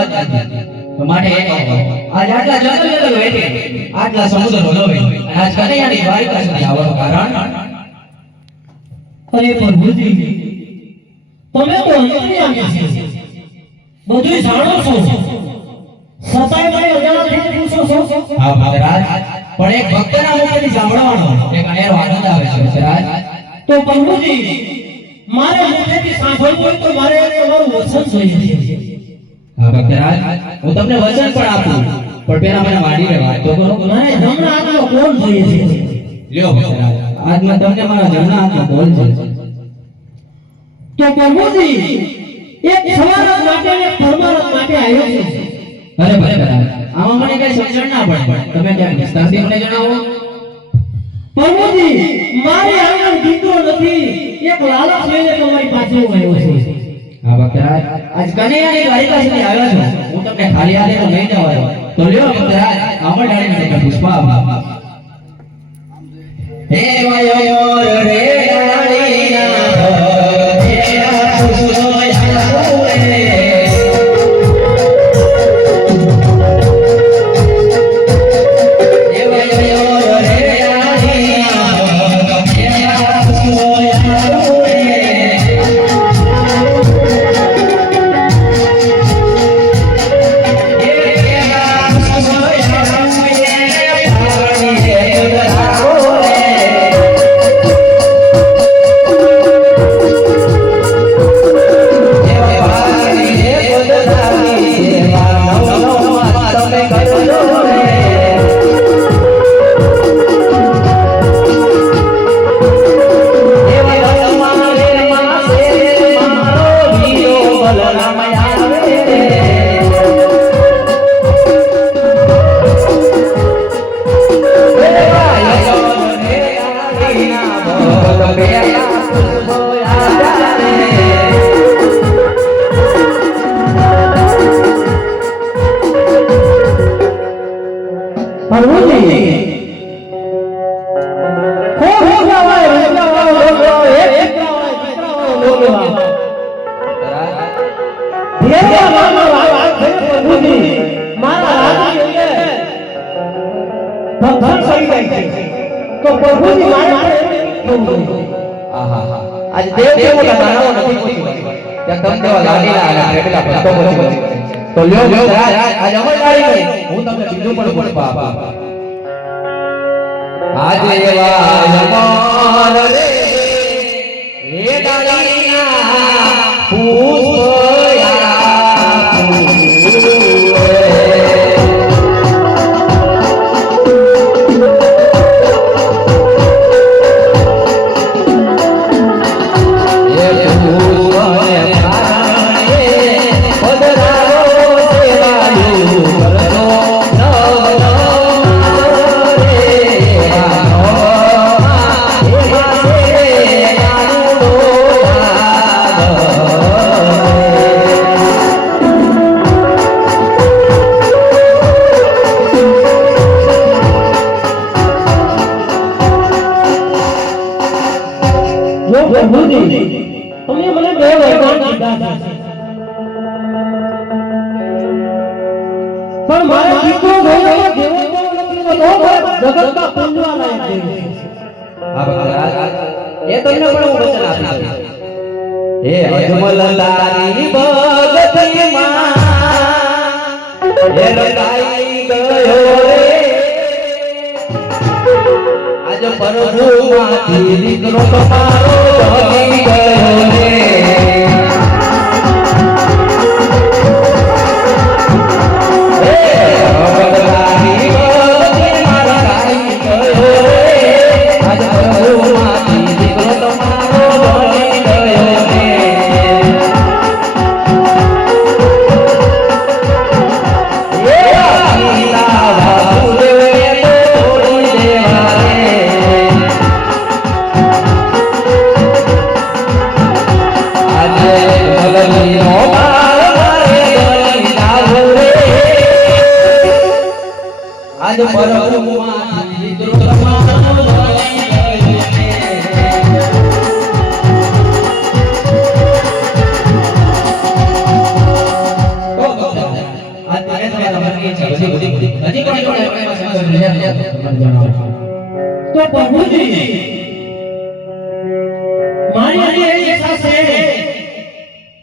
હોતા જ નથી. તો માટે આજ આટલા જંગલ વેઠે આટલા સમુદ્રનો લોભે અને આજ કનૈયાની દ્વારિકા સુધી આવવાનું કારણ અરે પ્રભુજી તમે તો અંતર્યામી છો, બધું જાણો છો, સતાય મને અજાણ્યા પૂછો છો. હા મહારાજ, પણ એક ભક્તના મુખેથી સાંભળવાનો એક અનેરો આનંદ આવે છે મહારાજ. તો પ્રભુજી મારે મુખેથી સાંભળવું હોય તો મારે તમારું વચન જોઈએ છે. હા ભક્તરાજ, હું તમને વચન પણ આપું, પણ પેલા મને વાડી રે વાત તો કરો. મને જમણા હાથનો કોલ જોઈએ છે. લ્યો ભક્તરાજ, આજમાં તમને મારા જમણા હાથનો કોલ છે. તો પ્રભુજી એક સવારત માટે ને પરમારત માટે આવ્યો છે. અરે ભક્તરાજ, આમાં મને કઈ સમજણ ના પડે, તમે ક્યાં વિસ્તારથી મને જણાવો. પ્રભુજી મારી આગળ દીકરો નથી, એક લાલચ લઈને તમારી પાસે આવ્યો છે. હા ભક્તરાજ, આજ કનૈયાની દ્વારિકા સુધી આવ્યા છો, હું તમને ખાલી હાથે તો નહીં જવાયો. તો લ્યો ભક્તરાજ, આમળ ડાળીને તમને પુષ્પ આપું. હે મયોર રે ડાળીના તો પ્રભુજી મારે આજ દેવ દેવોના દાનવો નથી પહોંચી ત્યાં તમ દેવા લાડીલા અને રેડલા ભક્તો પહોંચી. તો લ્યો મહારાજ, આજ અમર ડાળી હું તમને બીજું પણ પુષ્પ આપું. આજે એવા અમર રે હે ડાળીના પુષ્પ પ્રભુજી તમે મને બે વરદાન દીધા છે, પણ મારે દીકરો ગયો દેવો જગતમાં પૂજવા લાયક દેવ છે. હા ભગવાન, એ તમને પણ હું વચન આપીશ. હે અજમલ તારી ભગતની માં હે રંગાઈ ગયો રે આજ પરભુમાંથી દીકરો તમારો જગી ગયો રે. તો પ્રભુજી મારી એવી ઈચ્છા છે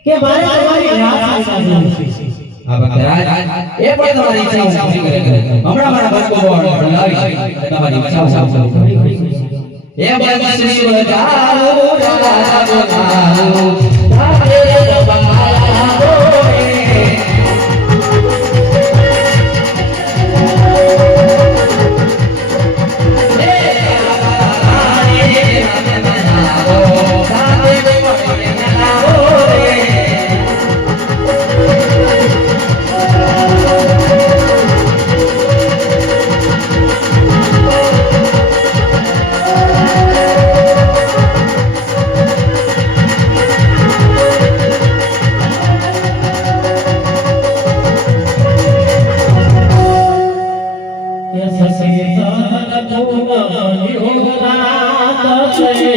કે મારે તમારી રાત સાંભળવી છે આ ભક્તરાજ એ પણ તમારી ઈચ્છા પૂરી કરે હમણાં મારા ભક્તો બોલાવી તમારી ઈચ્છા પૂરી કરી એ બંસી બજારો રાજા બોલાવો તારે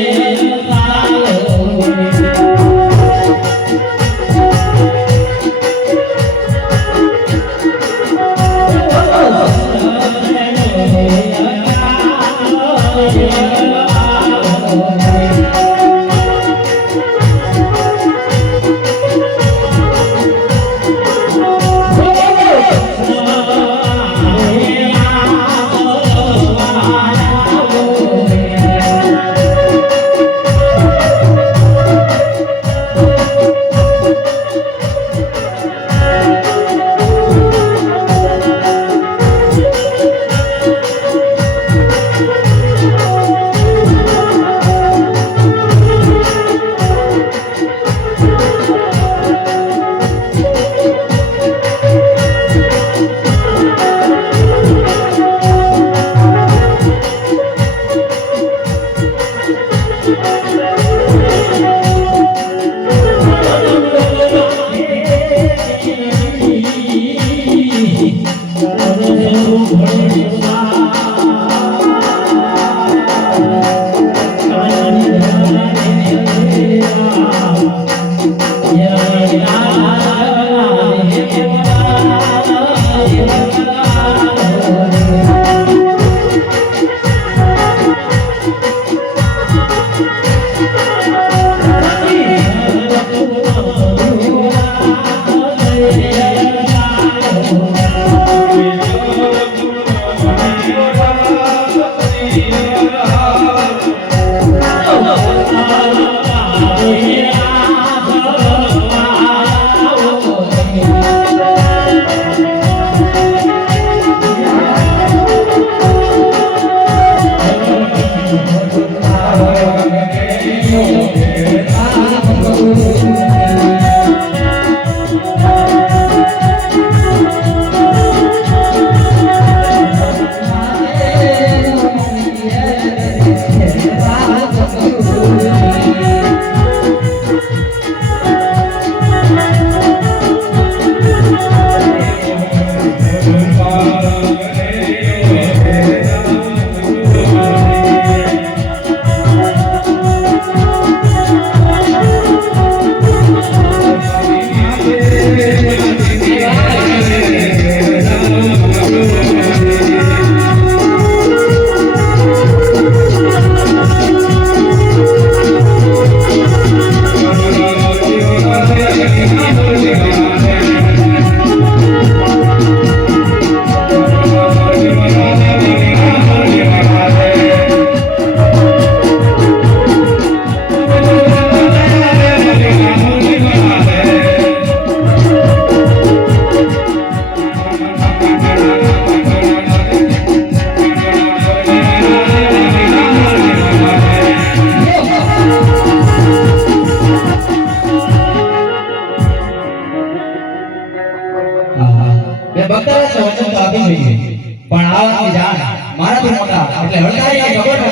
રબાયા બોલે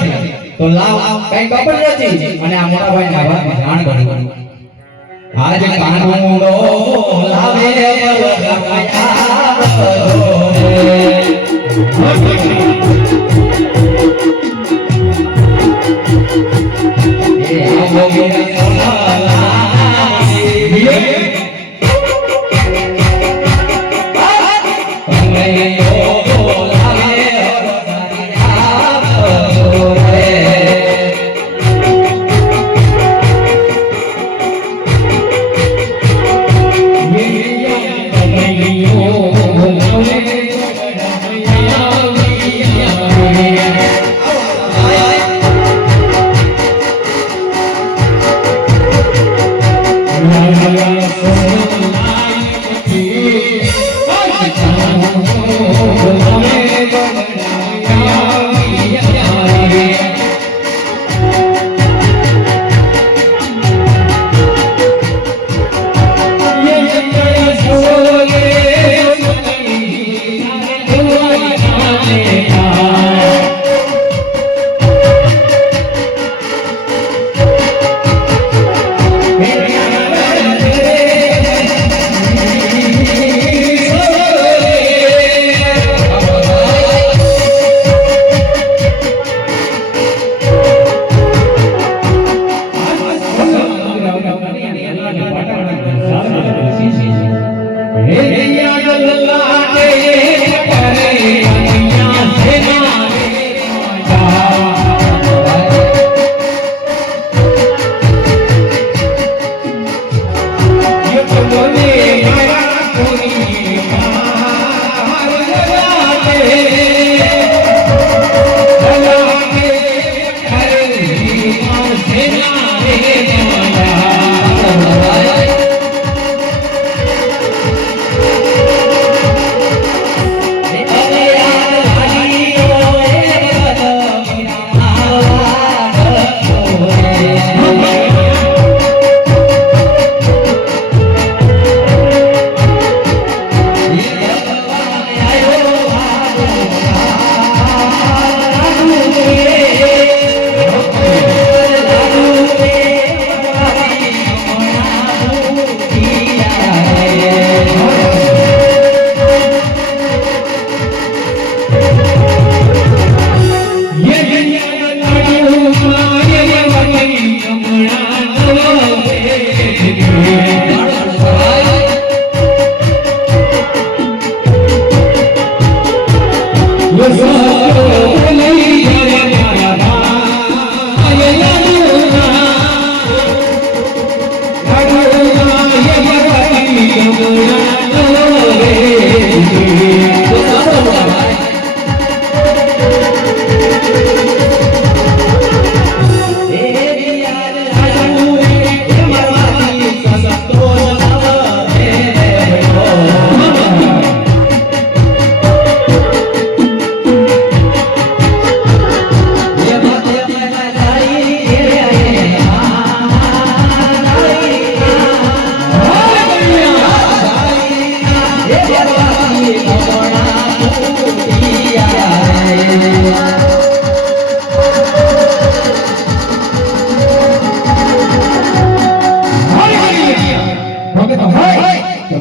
તો લાવ કઈ ખબર નથી અને આ મોટા ભાઈ ના વાત જાણ કરી આજ કાનુડો લાવે Oh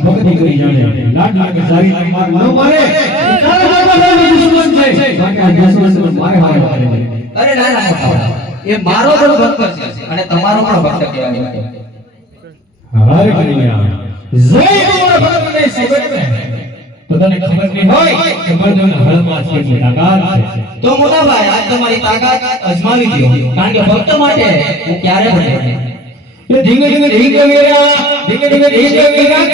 ભક્તિ કરી જાણે લાડ લાગે સારી માર ન મારે તારા બાબાનો દુશ્મન છે બાકી આ દુશ્મન મારે હારે મારે અરે ના ના મોટા, એ મારો પણ ભક્ત છે અને તમારો પણ ભક્ત કહેવાય. હારે કન્યા જય ગોળ ભગતને સગત તો તને ખબર નહીં હોય કે મર્દોના હળમાં કેટલી તાકાત છે. તો મોટા ભાઈ આજ તમારી તાકાત અજમાવી દો, કારણ કે ભક્ત માટે હું ક્યારે પણ નહીં. ये ढिंग ढिंग ढिंग वीरा ढिंग ढिंग ढिंग वीरा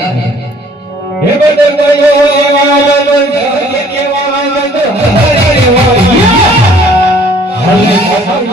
હે બદલયો આનંદ કેવા આનંદ હલે અમારા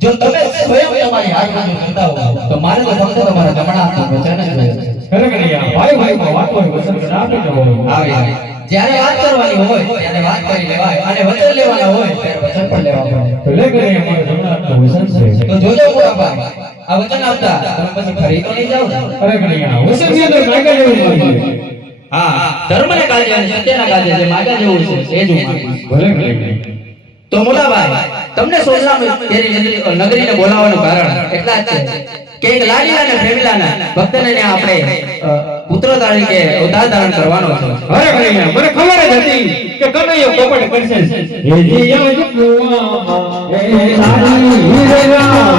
જો તમે સ્વયં તમારી આજુબાજુ જોતા હો તો મારે તો ફક્ત તમારા જમણા હાથનું વચન જ જોઈએ. જ્યારે વાત કરવાની હોય ત્યારે વાત કરી લેવાય અને વચન લેવાના હોય ત્યારે વચન પણ લેવા પડે. તો જોજો મોટાભાઈ, આ વચન આપતા તમે પછી ફરી તો નહીં જાઓ ને? હા, ધર્મને કાજે અને સત્યના કાજે જે માગ્યા જેવું છે એ જ હું માગીશ. તો મોટાભાઈ, તમને સોજલામાં નગરીને બોલાવવાનું કારણ એટલા જ છે કે એક લાડીલા અને પ્રેમીલાના ભક્તને આપણે પુત્ર તરીકે અવતાર ધારણ કરવાનો છે. અરે કનૈયા, મને ખબર જ હતી કે કનૈયો કપટ કરશે. હે જીયા જુઆ એ લાડી હીરા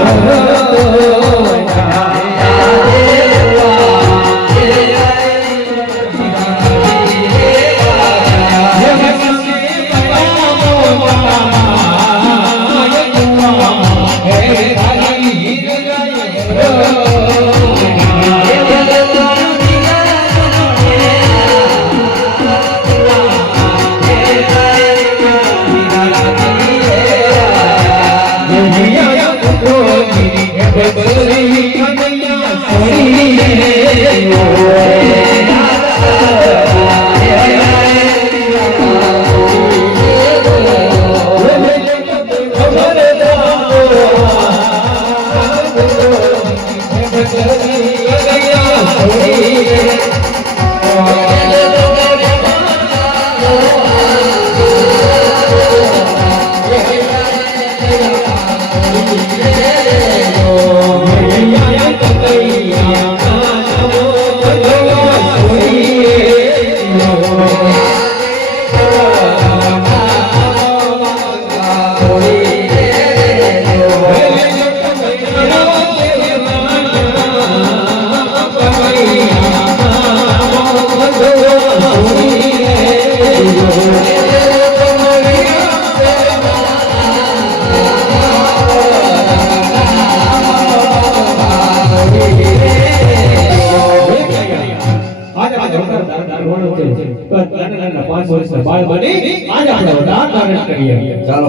બાળ બની આજ આપણે વરદાન ધારણ કરીએ. ચાલો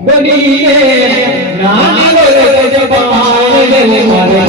બનીને નાની બોલે જબાન મારે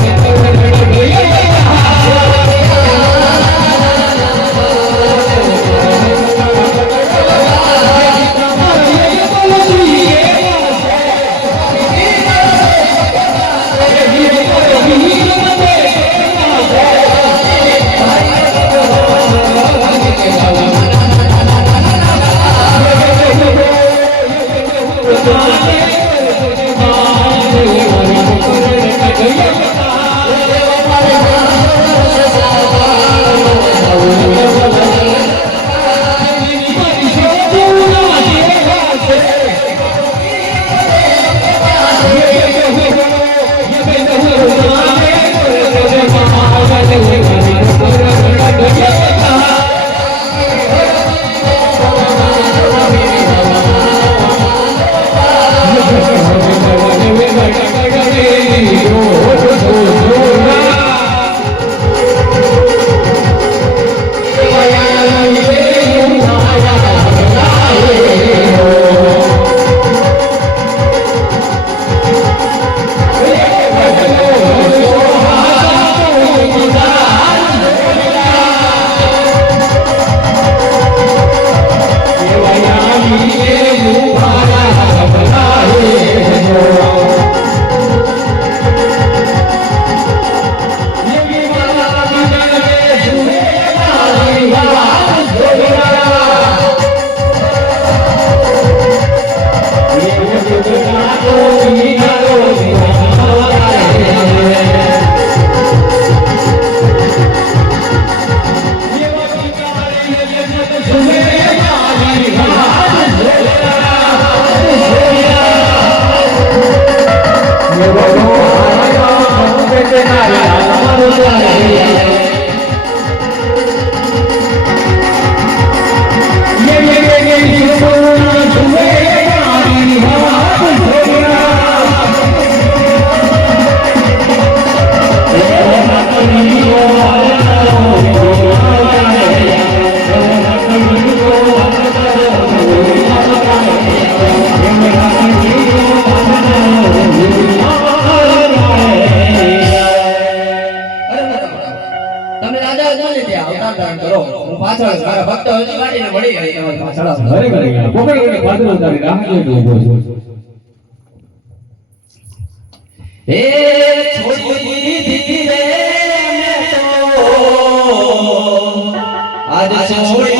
આજ છોડી